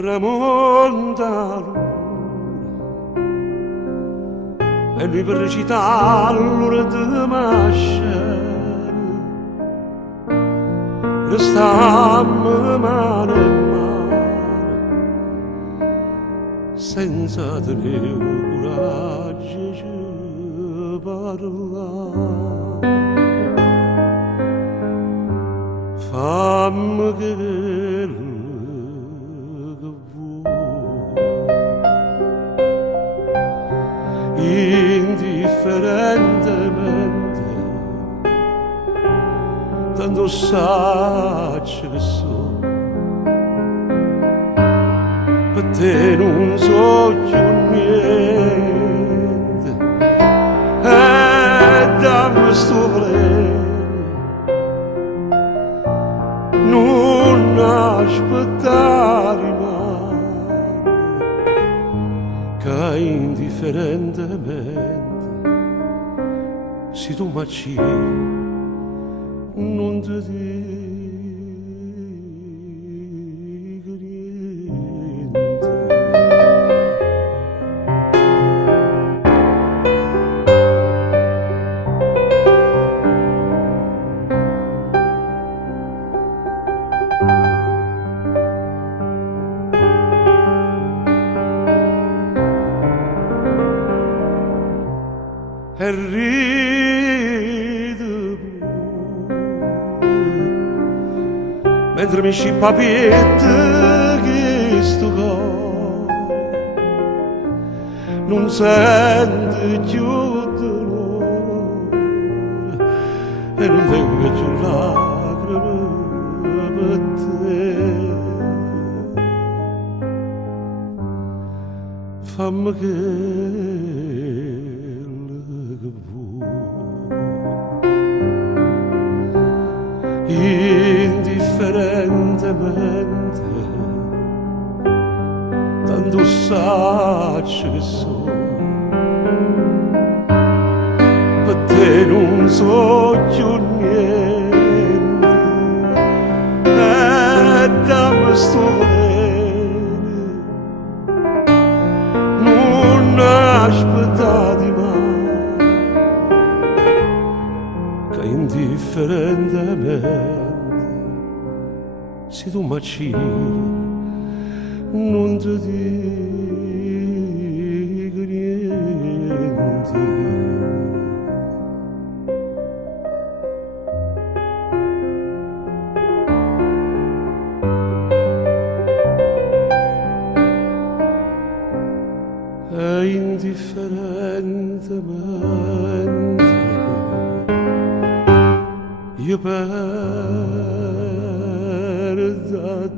tramonta la luna e lui per recitarlo di mascere restammo mano in mano senza tenere coraggio di parlare. Fammi quello che vuoi, indifferentemente, tanto saggio che so, per te non so più niente, e dammi sto volere. Non aspettare mai, che indifferentemente se tu m'accidi non ti dico niente. E rido mentre mi scippa piette che sto cuore non sente più dolore e non tengo più lacrime per te. Fammi che indifferentemente tanto saggio che so, per te non so più niente, e dammi sto volere non aspettati mai, che indifferentemente se tu m'accidi non ti dico niente. E indifferentemente io perdo a